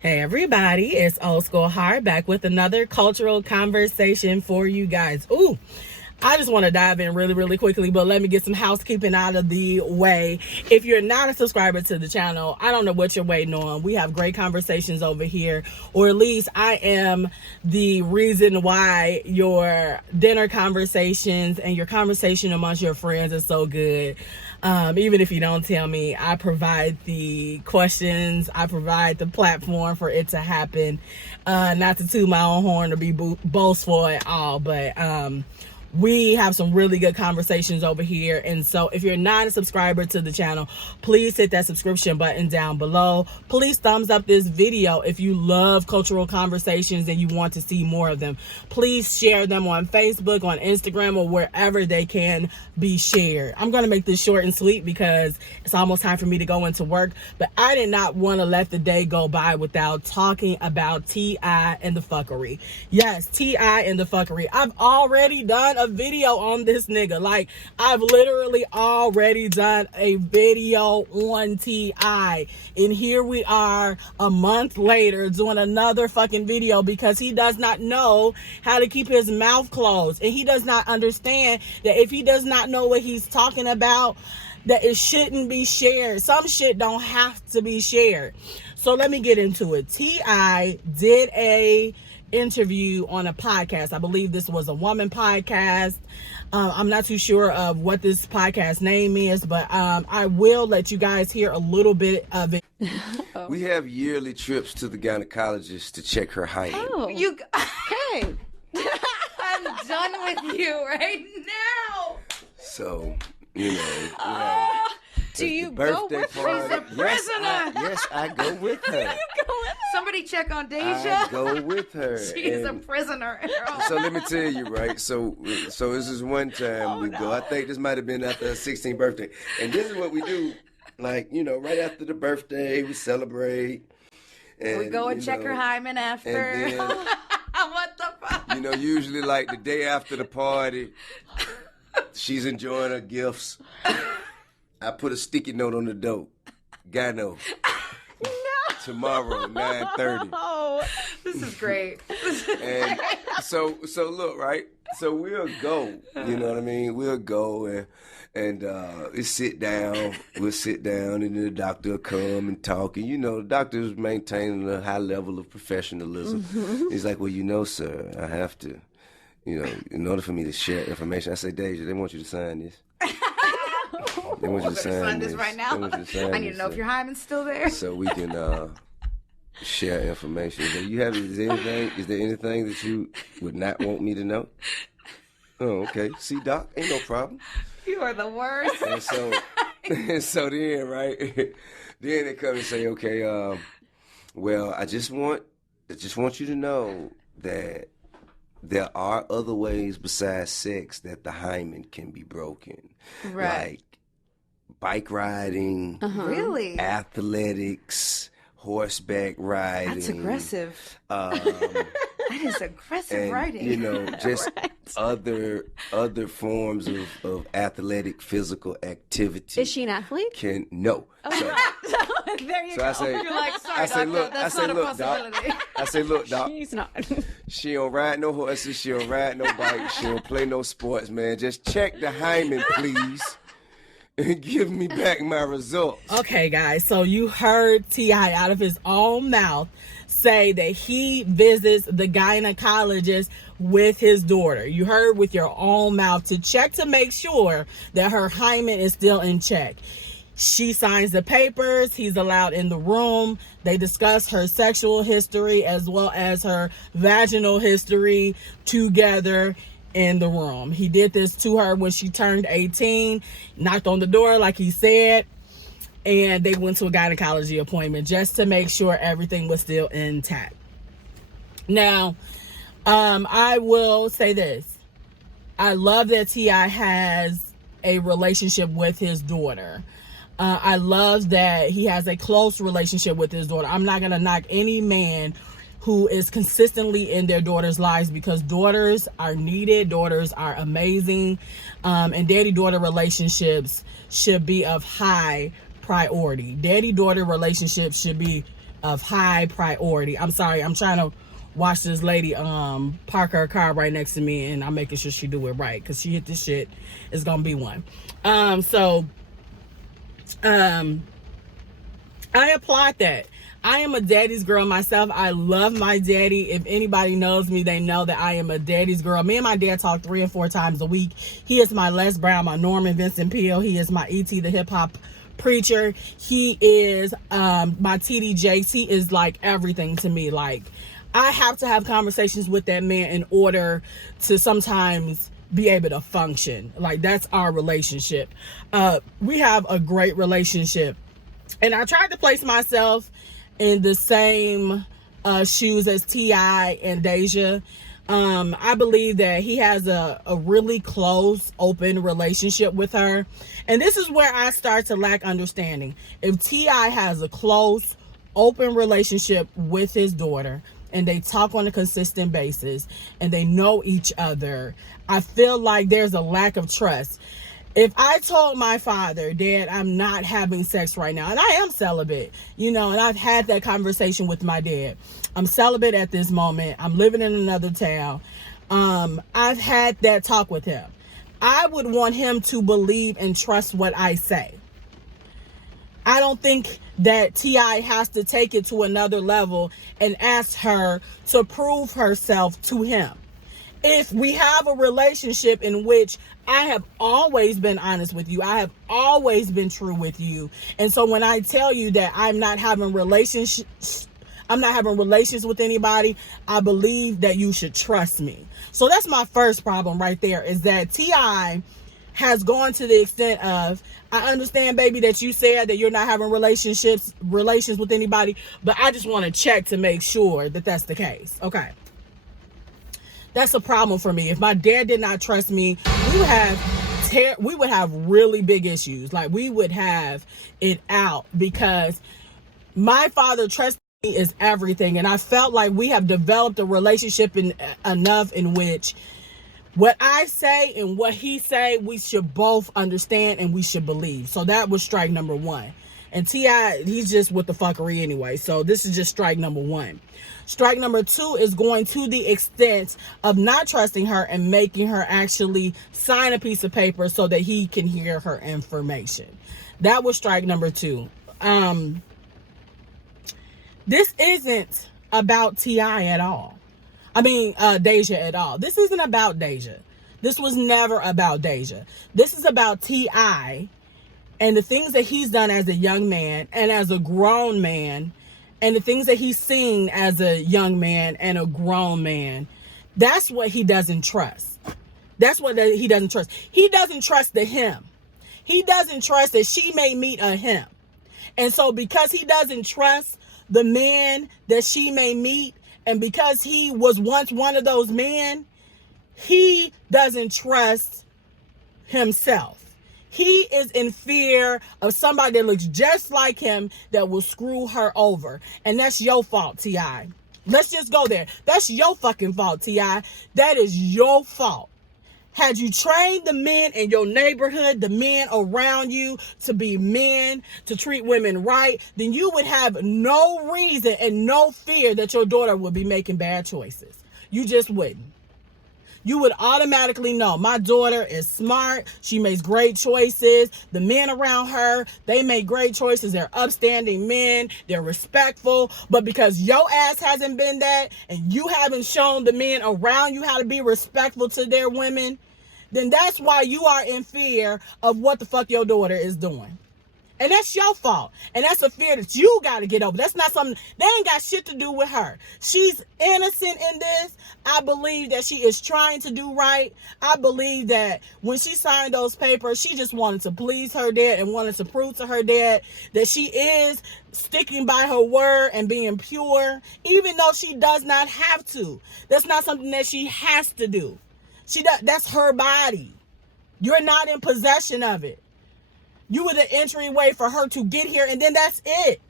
Hey everybody, it's Old School Heart back with another cultural conversation for you guys. Ooh, I just want to dive in really quickly, but let me get some housekeeping out of the way. If you're not a subscriber to the channel, I don't know what you're waiting on. We have great conversations over here, or at least I am the reason why your dinner conversations and your conversation amongst your friends is so good. Even if you don't tell me, I provide the questions, I provide the platform for it to happen. Not to toot my own horn or be boastful at all, but we have some really good conversations over here. And so if you're not a subscriber to the channel, please hit that subscription button down below. Please thumbs up this video if you love cultural conversations and you want to see more of them. Please share them on Facebook, on Instagram, or wherever they can be shared. I'm going to make this short and sweet because it's almost time for me to go into work, but I did not want to let the day go by without talking about T.I. and the fuckery. Yes, T.I. and the fuckery. I've already done a video on this nigga. Like, I've literally already done a video on T.I. and here we are a month later doing another fucking video because he does not know how to keep his mouth closed, and he does not understand that if he does not know what he's talking about, that it shouldn't be shared. Some shit don't have to be shared. So let me get into it. T.I. did a interview on a podcast. I believe this was a woman podcast. I'm not too sure of what this podcast name is, but I will let you guys hear a little bit of it. We have yearly trips to the gynecologist to check her hymen. Oh, hey. I'm done with you right now. So, you know, do you go with her? She's a prisoner. Yes, I go with her. Somebody check on Deja. I go with her. She's a prisoner. So let me tell you, right? So this is one time we go. I think this might have been after her 16th birthday. And this is what we do. Like, you know, right after the birthday, we celebrate. And, we go and check her hymen after. And then, what the fuck? You know, usually like the day after the party, she's enjoying her gifts. I put a sticky note on the door. Gyno. No. Tomorrow, 9:30. Oh, this is great. And so look, right? So we'll go. You know what I mean? We'll go and we'll sit down. We'll sit down, and then the doctor will come and talk. And you know, the doctor's maintaining a high level of professionalism. Mm-hmm. He's like, well, you know, sir, I have to, you know, in order for me to share information. I say, Deja, they want you to sign this. They want you to sign this right now. I need to know if your hymen's still there, so we can share information. Is there anything that you would not want me to know? Oh, okay. See, Doc, ain't no problem. You are the worst. And so then, right? Then they come and say, okay, well, I just want you to know that there are other ways besides sex that the hymen can be broken. Right. Like bike riding, really, athletics, horseback riding. That's aggressive. That is aggressive riding. You know, just right. other forms of athletic physical activity. Is she an athlete? No. Oh, right. There you go. You're like, sorry, doctor, that's not a possibility. I say, look, Doc. She's not. She don't ride no horses. She don't ride no bike. She don't play no sports, man. Just check the hymen, please. And give me back my results. Okay, guys, so you heard T.I. out of his own mouth say that he visits the gynecologist with his daughter. You heard with your own mouth to check to make sure that her hymen is still in check. She signs the papers. He's allowed in the room. They discuss her sexual history as well as her vaginal history together in the room. He did this to her when she turned 18, knocked on the door like he said, and they went to a gynecology appointment just to make sure everything was still intact. Now, I will say this. I love that T.I. has a relationship with his daughter. I love that he has a close relationship with his daughter. I'm not going to knock any man who is consistently in their daughters' lives because daughters are needed. Daughters are amazing. And daddy-daughter relationships should be of high priority. Daddy-daughter relationships should be of high priority. I'm sorry, I'm trying to watch this lady park her car right next to me, and I'm making sure she do it right, because she hit this shit, it's gonna be one. I applaud that. I am a daddy's girl myself. I love my daddy. If anybody knows me, they know that I am a daddy's girl. Me and my dad talk 3 and 4 times a week. He is my Les Brown, my Norman Vincent Peale. He is my E.T. the hip hop preacher. He is my T.D. Jakes. He is like everything to me. Like, I have to have conversations with that man in order to sometimes be able to function. Like, that's our relationship. We have a great relationship. And I tried to place myself in the same shoes as T.I. and Deja. I believe that he has a really close, open relationship with her. And this is where I start to lack understanding. If T.I. has a close, open relationship with his daughter, and they talk on a consistent basis, and they know each other, I feel like there's a lack of trust. If I told my father, Dad, I'm not having sex right now, and I am celibate, and I've had that conversation with my dad. I'm celibate at this moment. I'm living in another town. I've had that talk with him. I would want him to believe and trust what I say. I don't think that T.I. has to take it to another level and ask her to prove herself to him. If we have a relationship in which I have always been honest with you, I have always been true with you, and so when I tell you that I'm not having relations with anybody, I believe that you should trust me. So that's my first problem right there, is that T.I. has gone to the extent of, I understand, baby, that you said that you're not having relations with anybody, but I just want to check to make sure that that's the case. Okay. That's a problem for me. If my dad did not trust me, we would have really big issues. Like, we would have it out, because my father trusted me is everything. And I felt like we have developed a relationship enough in which what I say and what he say, we should both understand and we should believe. So that was strike number 1. And T.I., he's just with the fuckery anyway. So this is just strike number 1. Strike number 2 is going to the extent of not trusting her and making her actually sign a piece of paper so that he can hear her information. That was strike number 2. This isn't about T.I. at all. Deja at all. This isn't about Deja. This was never about Deja. This is about T.I. and the things that he's done as a young man and as a grown man, and the things that he's seen as a young man and a grown man. That's what he doesn't trust. That's what he doesn't trust. He doesn't trust the him. He doesn't trust that she may meet a him. And so because he doesn't trust the man that she may meet, and because he was once one of those men, he doesn't trust himself. He is in fear of somebody that looks just like him that will screw her over. And that's your fault, T.I. Let's just go there. That's your fucking fault, T.I. That is your fault. Had you trained the men in your neighborhood, the men around you, to be men, to treat women right, then you would have no reason and no fear that your daughter would be making bad choices. You just wouldn't. You would automatically know, my daughter is smart. She makes great choices. The men around her, they make great choices. They're upstanding men. They're respectful. But because your ass hasn't been that, and you haven't shown the men around you how to be respectful to their women, then that's why you are in fear of what the fuck your daughter is doing. And that's your fault. And that's a fear that you got to get over. That's not something, they ain't got shit to do with her. She's innocent in this. I believe that she is trying to do right. I believe that when she signed those papers, she just wanted to please her dad and wanted to prove to her dad that she is sticking by her word and being pure, even though she does not have to. That's not something that she has to do. That's her body. You're not in possession of it. You were the entryway for her to get here, and then that's it.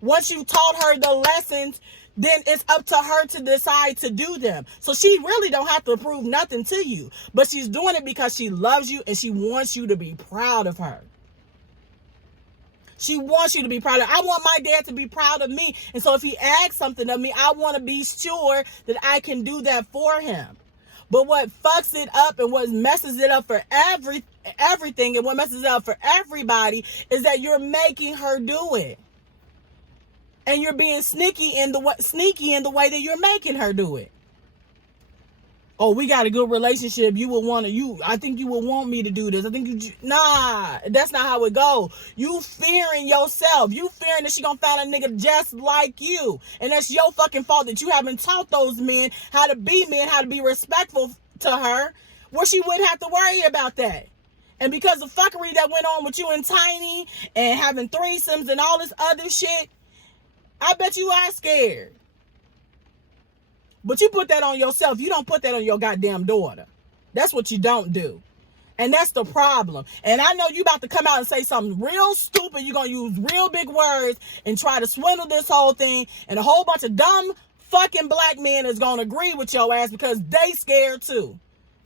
Once you've taught her the lessons, then it's up to her to decide to do them. So she really don't have to prove nothing to you. But she's doing it because she loves you and she wants you to be proud of her. She wants you to be proud of her. I want my dad to be proud of me. And so if he asks something of me, I want to be sure that I can do that for him. But what fucks it up and what messes it up for everything and what messes it up for everybody is that you're making her do it. And you're being sneaky in the way that you're making her do it. Oh, we got a good relationship. I think you would want me to do this. Nah, that's not how it goes. You fearing yourself. You fearing that she gonna find a nigga just like you. And that's your fucking fault that you haven't taught those men, how to be respectful to her, where she wouldn't have to worry about that. And because of fuckery that went on with you and Tiny and having threesomes and all this other shit, I bet you are scared. But you put that on yourself. You don't put that on your goddamn daughter. That's what you don't do. And that's the problem. And I know you about to come out and say something real stupid. You're going to use real big words and try to swindle this whole thing. And a whole bunch of dumb fucking black men is going to agree with your ass because they scared too.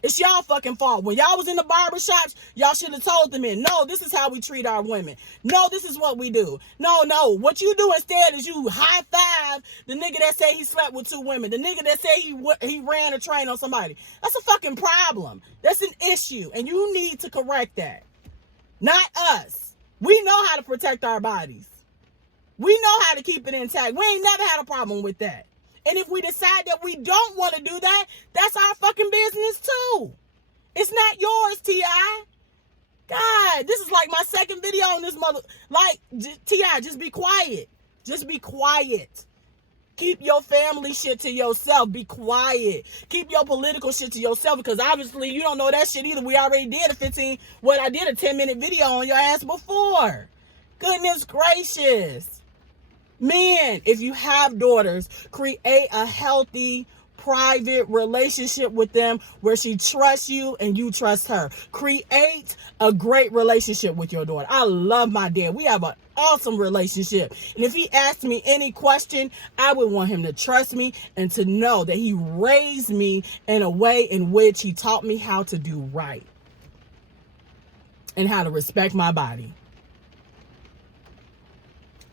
It's y'all fucking fault. When y'all was in the barbershops, y'all should have told the men, no, this is how we treat our women. No, this is what we do. No. What you do instead is you high five the nigga that said he slept with 2 women. The nigga that said he ran a train on somebody. That's a fucking problem. That's an issue. And you need to correct that. Not us. We know how to protect our bodies. We know how to keep it intact. We ain't never had a problem with that. And if we decide that we don't want to do that, that's our fucking business too. It's not yours, T.I. God, this is like my second video on this mother. Like, T.I., just be quiet. Just be quiet. Keep your family shit to yourself. Be quiet. Keep your political shit to yourself because obviously you don't know that shit either. We already did a 10-minute video on your ass before. Goodness gracious. Men, if you have daughters, create a healthy, private relationship with them where she trusts you and you trust her. Create a great relationship with your daughter. I love my dad. We have an awesome relationship. And if he asked me any question, I would want him to trust me and to know that he raised me in a way in which he taught me how to do right and how to respect my body.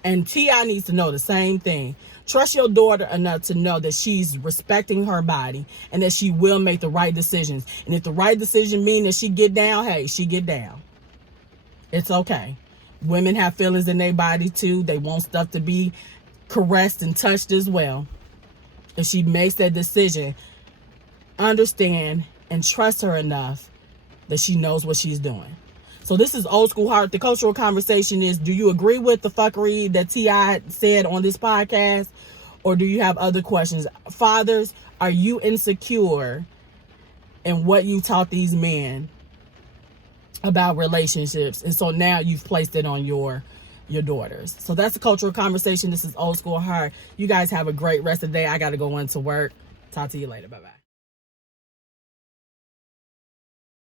And T.I. needs to know the same thing. Trust your daughter enough to know that she's respecting her body and that she will make the right decisions. And if the right decision means that she get down, hey, she get down. It's okay. Women have feelings in their body too. They want stuff to be caressed and touched as well. If she makes that decision, understand and trust her enough that she knows what she's doing. So this is Old School Heart. The cultural conversation is, do you agree with the fuckery that T.I. said on this podcast? Or do you have other questions? Fathers, are you insecure in what you taught these men about relationships? And so now you've placed it on your daughters. So that's the cultural conversation. This is Old School Heart. You guys have a great rest of the day. I got to go into work. Talk to you later. Bye-bye.